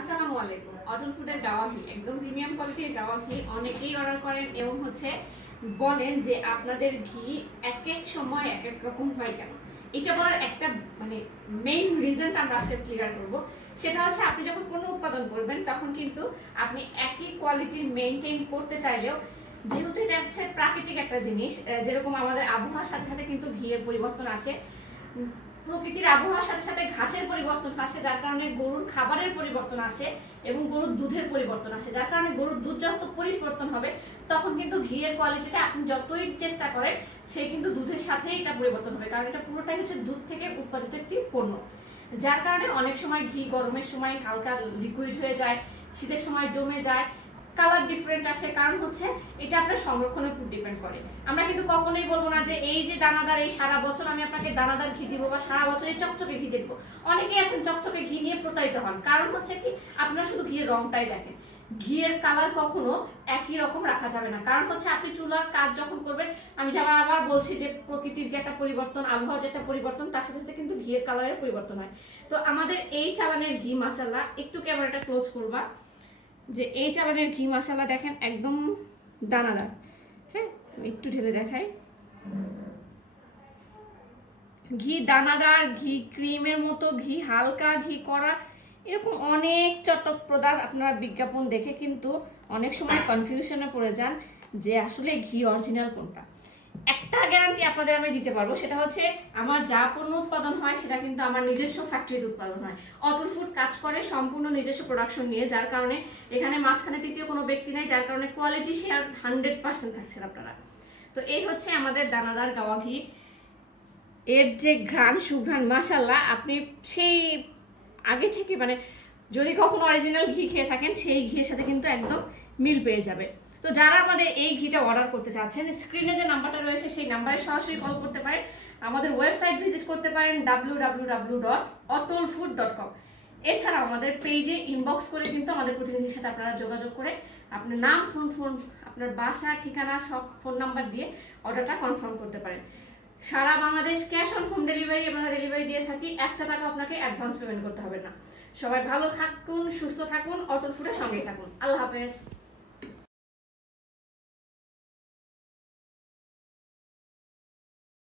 আসসালামু আলাইকুম। অটল ফুডের গাওয়া ঘি একদম প্রিমিয়াম কোয়ালিটির গাওয়া ঘি অনেকেই অর্ডার করেন এবং বলেন যে আপনাদের ঘি এক এক সময় এক এক রকম হয় কেন। এটা বলার একটা মেইন রিজন আমরা আজকে ক্লিয়ার করব। সেটা হচ্ছে আপনি যখন কোনো উৎপাদন করবেন তখন কিন্তু আপনি একই কোয়ালিটি মেনটেন করতে চাইলেও, যেহেতু এটা হচ্ছে প্রাকৃতিক একটা জিনিস, যেরকম আমাদের আবহাওয়ার সাথে সাথে কিন্তু ঘিয়ের পরিবর্তন আসে, প্রকৃতির আবহাওয়ার সাথে সাথে ঘাসের পরিবর্তন আসে, যার কারণে গরুর খাবারের পরিবর্তন আসে এবং গরুর দুধের পরিবর্তন আসে, যার কারণে গরুর দুধ যত পরিবর্তন হবে তখন কিন্তু ঘিয়ের কোয়ালিটিটা আপনি যতই চেষ্টা করেন সে কিন্তু দুধের সাথেই এটা পরিবর্তন হবে, কারণ এটা পুরোটাই হচ্ছে দুধ থেকে উৎপাদিত একটি পণ্য। যার কারণে অনেক সময় ঘি গরমের সময় হালকা লিকুইড হয়ে যায়, শীতের সময় জমে যায়, কালার ডিফারেন্ট আসে, কারণ হচ্ছে এটা আপনার সংরক্ষণের উপর ডিপেন্ড করে। আমরা কিন্তু কখনোই বলবো না যে এই যে দানাদার, এই সারা বছর আমি আপনাকে দানাদার ঘি দিব বা সারা বছর এই চকচকে ঘি দেবো। অনেকেই আছেন চকচকে ঘি নিয়ে প্রতারিত হন, কারণ হচ্ছে কি আপনারা শুধু ঘিয়ের রংটাই দেখেন। ঘিয়ের কালার কখনো একই রকম রাখা যাবে না, কারণ হচ্ছে আপনি চুলার কাজ যখন করবেন, আমি আবার বলছি যে প্রকৃতির যে একটা পরিবর্তন, আবহাওয়ার যে একটা পরিবর্তন, তার সাথে সাথে কিন্তু ঘিয়ের কালারের পরিবর্তন হয়। তো আমাদের এই চালানের ঘি মাশাআল্লাহ, একটু ক্যামেরাটা ক্লোজ করবা, যে এই চালানের ঘি মাশাআল্লাহ দেখেন একদম দানাদার। হ্যাঁ, একটু ঢেলে দেখাই। ঘি দানাদার, ঘি ক্রিমের মতো, ঘি হালকা, ঘি কড়া, এরকম অনেক চটকপ্রদান আপনারা বিজ্ঞাপন দেখে কিন্তু অনেক সময় কনফিউশনে পড়ে যান যে আসলে ঘি অরিজিনাল কোনটা। একটা গ্যারান্টি আপনাদের আমি দিতে পারবো, সেটা হচ্ছে আমার যা পণ্য উৎপাদন হয় সেটা কিন্তু আমার নিজস্ব ফ্যাক্টরিতে উৎপাদন হয়। অটল ফুড কাজ করে সম্পূর্ণ নিজস্ব প্রোডাকশন নিয়ে, যার কারণে এখানে মাঝখানে তৃতীয় কোনো ব্যক্তি নেই, যার কারণে কোয়ালিটি শেয়ার 100% থাকছেন আপনারা। তো এই হচ্ছে আমাদের দানাদার গাওয়া ঘি। এর যে ঘ্রাণ সুঘ্রাণ মাশাআল্লাহ, আপনি সেই আগে থেকে যদি কখনো অরিজিনাল ঘি খেয়ে থাকেন সেই ঘিয়ের সাথে কিন্তু একদম মিল পেয়ে যাবে। তো যারা আমাদের এই ঘিটা অর্ডার করতে চাচ্ছেন, স্ক্রিনে যে নাম্বারটা রয়েছে সেই নাম্বারে সরাসরি কল করতে পারেন, আমাদের ওয়েবসাইট ভিজিট করতে পারেন www.otolfood.com। এছাড়া আমাদের পেজে ইনবক্স করে কিন্তু আমাদের প্রতিনিধির সাথে আপনারা যোগাযোগ করে আপনার নাম, ফোন, আপনার বাসা, ঠিকানা, সব ফোন নাম্বার দিয়ে অর্ডারটা কনফার্ম করতে পারেন। সারা Bangladesh cash on home delivery আমরা ডেলিভারি দিয়ে থাকি, একটা টাকা আপনাকে অ্যাডভান্স পেমেন্ট করতে হবে না। সবাই ভালো থাকুন, সুস্থ থাকুন, অটল ফুডের সঙ্গেই থাকুন। আল্লাহ হাফেজ।